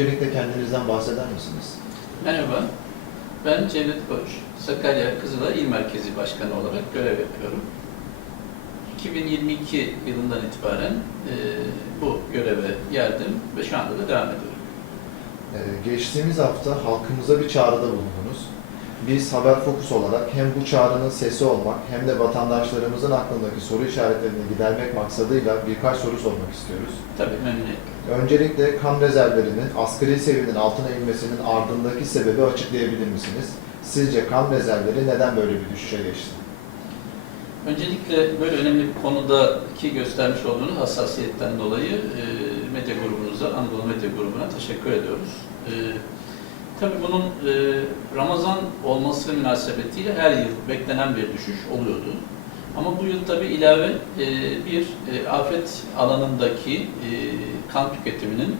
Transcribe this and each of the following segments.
Öncelikle kendinizden bahseder misiniz? Merhaba, ben Cevdet Koç. Sakarya Kızılay İl Merkezi Başkanı olarak görev yapıyorum. 2022 yılından itibaren e, bu göreve geldim ve şu anda da devam ediyorum. Ee, geçtiğimiz hafta halkımıza bir çağrıda bulundunuz. Biz Haber Fokus olarak hem bu çağrının sesi olmak hem de vatandaşlarımızın aklındaki soru işaretlerini gidermek maksadıyla birkaç soru sormak istiyoruz. Tabii memnuniyetle. Öncelikle kan rezervlerinin asgari seviyenin altına inmesinin ardındaki sebebi açıklayabilir misiniz? Sizce kan rezervleri neden böyle bir düşüşe geçti? Öncelikle böyle önemli bir konudaki göstermiş olduğunuz hassasiyetten dolayı e, medya grubumuza, Anadolu Medya Grubu'na teşekkür ediyoruz. E, tabii bunun e, Ramazan olması münasebetiyle her yıl beklenen bir düşüş oluyordu. Ama bu yıl tabii ilave e, bir e, afet alanındaki e, kan tüketiminin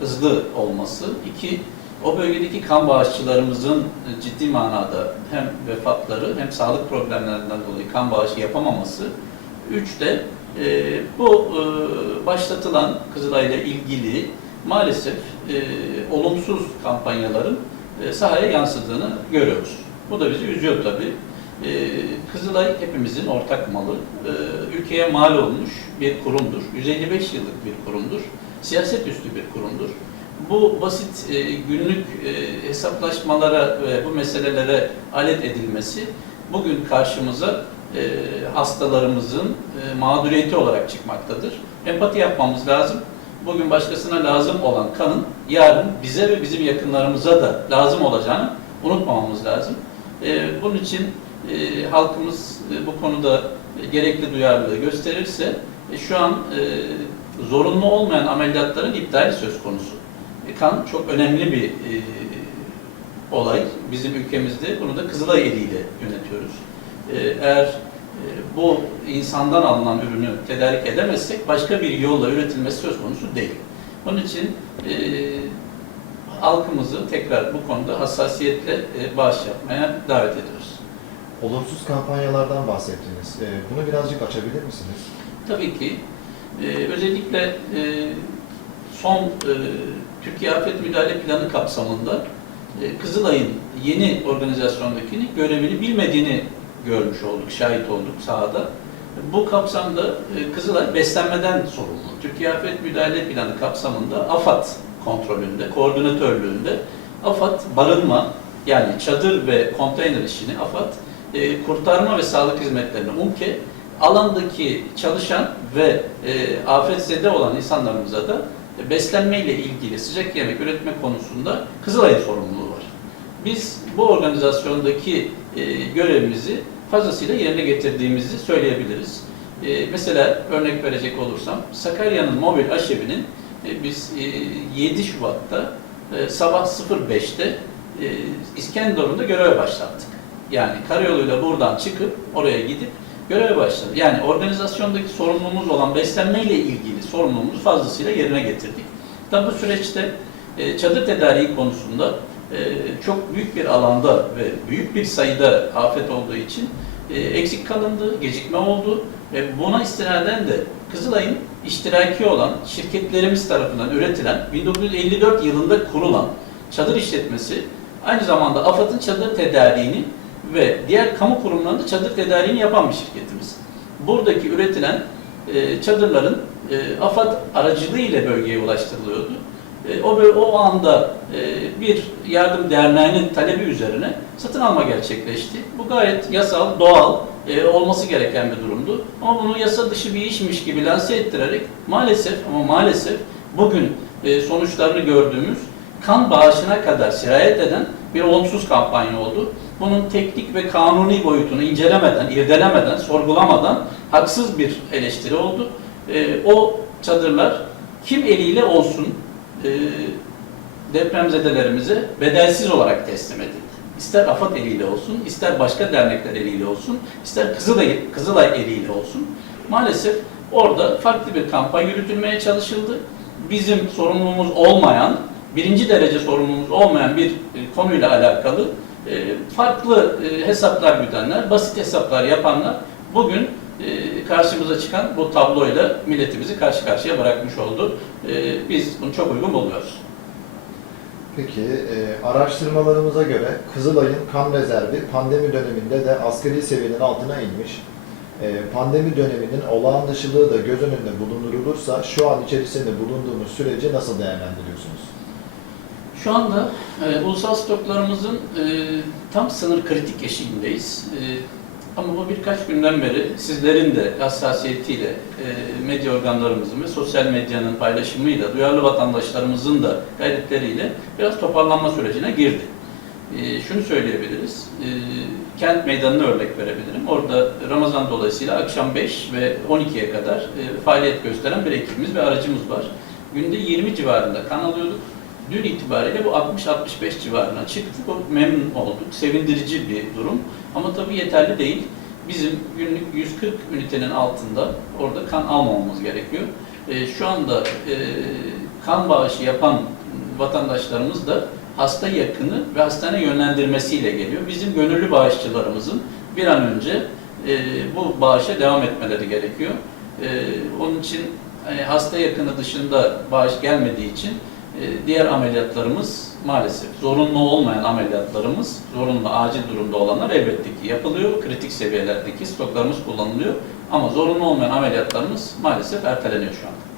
hızlı olması, iki o bölgedeki kan bağışçılarımızın e, ciddi manada hem vefatları hem sağlık problemlerinden dolayı kan bağışı yapamaması. Üç de e, bu e, başlatılan Kızılay ile ilgili maalesef e, olumsuz kampanyaların e, sahaya yansıdığını görüyoruz. Bu da bizi üzüyor tabii. E, Kızılay hepimizin ortak malı. E, ülkeye mal olmuş bir kurumdur. 155 yıllık bir kurumdur. Siyaset üstü bir kurumdur bu basit e, günlük e, hesaplaşmalara ve bu meselelere alet edilmesi bugün karşımıza e, hastalarımızın e, mağduriyeti olarak çıkmaktadır. Empati yapmamız lazım. Bugün başkasına lazım olan kanın yarın bize ve bizim yakınlarımıza da lazım olacağını unutmamamız lazım. E, bunun için e, halkımız e, bu konuda gerekli duyarlılığı gösterirse e, şu an zorunlu olmayan ameliyatların iptali söz konusu. Kan çok önemli bir olay bizim ülkemizde. Bunu da Kızılay eliyle yönetiyoruz. E, eğer bu insandan alınan ürünü tedarik edemezsek başka bir yolla üretilmesi söz konusu değil. Onun için e, halkımızı tekrar bu konuda hassasiyetle e, bağış yapmaya davet ediyoruz. Olumsuz kampanyalardan bahsettiniz. Ee, Bunu birazcık açabilir misiniz? Tabii ki e, özellikle e, son e, Türkiye Afet Müdahale Planı kapsamında e, Kızılay'ın yeni organizasyondakini görevini bilmediğini görmüş olduk, şahit olduk sahada. Bu kapsamda e, Kızılay beslenmeden sorumlu. Türkiye Afet Müdahale Planı kapsamında AFAD kontrolünde, koordinatörlüğünde AFAD barınma yani çadır ve konteyner işini AFAD e, kurtarma ve sağlık hizmetlerini UMKE alandaki çalışan ve e, afetzede olan insanlarımıza da beslenmeyle ilgili sıcak yemek üretme konusunda Kızılay'ın sorumluluğu var. Biz bu organizasyondaki e, görevimizi fazlasıyla yerine getirdiğimizi söyleyebiliriz. E, mesela örnek verecek olursam Sakarya'nın mobil aşevinin e, biz e, 7 Şubat'ta e, sabah 05'te e, İskenderun'da göreve başlattık. Yani karayoluyla buradan çıkıp oraya gidip göreve başladı. Yani organizasyondaki sorumluluğumuz olan beslenmeyle ilgili sorumluluğumuzu fazlasıyla yerine getirdik. Tabi bu süreçte e, çadır tedariği konusunda e, çok büyük bir alanda ve büyük bir sayıda afet olduğu için e, eksik kalındı, gecikme oldu ve buna istinaden de Kızılay'ın iştiraki olan şirketlerimiz tarafından üretilen 1954 yılında kurulan çadır işletmesi aynı zamanda AFAD'ın çadır tedariğini ve diğer kamu kurumlarında çadır tedariğini yapan bir şirketimiz. Buradaki üretilen e, çadırların e, AFAD aracılığı ile bölgeye ulaştırılıyordu. E, o, o anda e, bir yardım derneğinin talebi üzerine satın alma gerçekleşti. Bu gayet yasal, doğal e, olması gereken bir durumdu. Ama bunu yasa dışı bir işmiş gibi lanse ettirerek maalesef ama maalesef bugün e, sonuçlarını gördüğümüz kan bağışına kadar sirayet eden bir olumsuz kampanya oldu. Bunun teknik ve kanuni boyutunu incelemeden, irdelemeden, sorgulamadan haksız bir eleştiri oldu. E, o çadırlar kim eliyle olsun e, depremzedelerimize bedelsiz olarak teslim edildi. İster AFAD eliyle olsun, ister başka dernekler eliyle olsun, ister Kızılay, Kızılay eliyle olsun. Maalesef orada farklı bir kampanya yürütülmeye çalışıldı. Bizim sorumluluğumuz olmayan, birinci derece sorumluluğumuz olmayan bir e, konuyla alakalı e, farklı e, hesaplar güdenler, basit hesaplar yapanlar bugün karşımıza çıkan bu tabloyla milletimizi karşı karşıya bırakmış oldu. E, Biz bunu çok uygun buluyoruz. Peki, e, araştırmalarımıza göre Kızılay'ın kan rezervi pandemi döneminde de asgari seviyenin altına inmiş. E, pandemi döneminin olağan dışılığı da göz önünde bulundurulursa şu an içerisinde bulunduğumuz süreci nasıl değerlendiriyorsunuz? Şu anda e, ulusal stoklarımızın e, tam sınır kritik eşiğindeyiz. E, ama bu birkaç günden beri sizlerin de hassasiyetiyle, e, medya organlarımızın ve sosyal medyanın paylaşımıyla, duyarlı vatandaşlarımızın da gayretleriyle biraz toparlanma sürecine girdi. E, şunu söyleyebiliriz, e, kent meydanına örnek verebilirim. Orada Ramazan dolayısıyla akşam 5 ve 12'ye kadar e, faaliyet gösteren bir ekibimiz ve aracımız var. Günde 20 civarında kan alıyorduk. Dün itibariyle bu 60-65 civarına çıktı. Bu memnun olduk. Sevindirici bir durum. Ama tabii yeterli değil. Bizim günlük 140 ünitenin altında orada kan almamamız gerekiyor. E, şu anda e, kan bağışı yapan vatandaşlarımız da hasta yakını ve hastane yönlendirmesiyle geliyor. Bizim gönüllü bağışçılarımızın bir an önce e, bu bağışa devam etmeleri gerekiyor. E, onun için e, hasta yakını dışında bağış gelmediği için diğer ameliyatlarımız maalesef zorunlu olmayan ameliyatlarımız, zorunlu acil durumda olanlar elbette ki yapılıyor. Kritik seviyelerdeki stoklarımız kullanılıyor. Ama zorunlu olmayan ameliyatlarımız maalesef erteleniyor şu anda.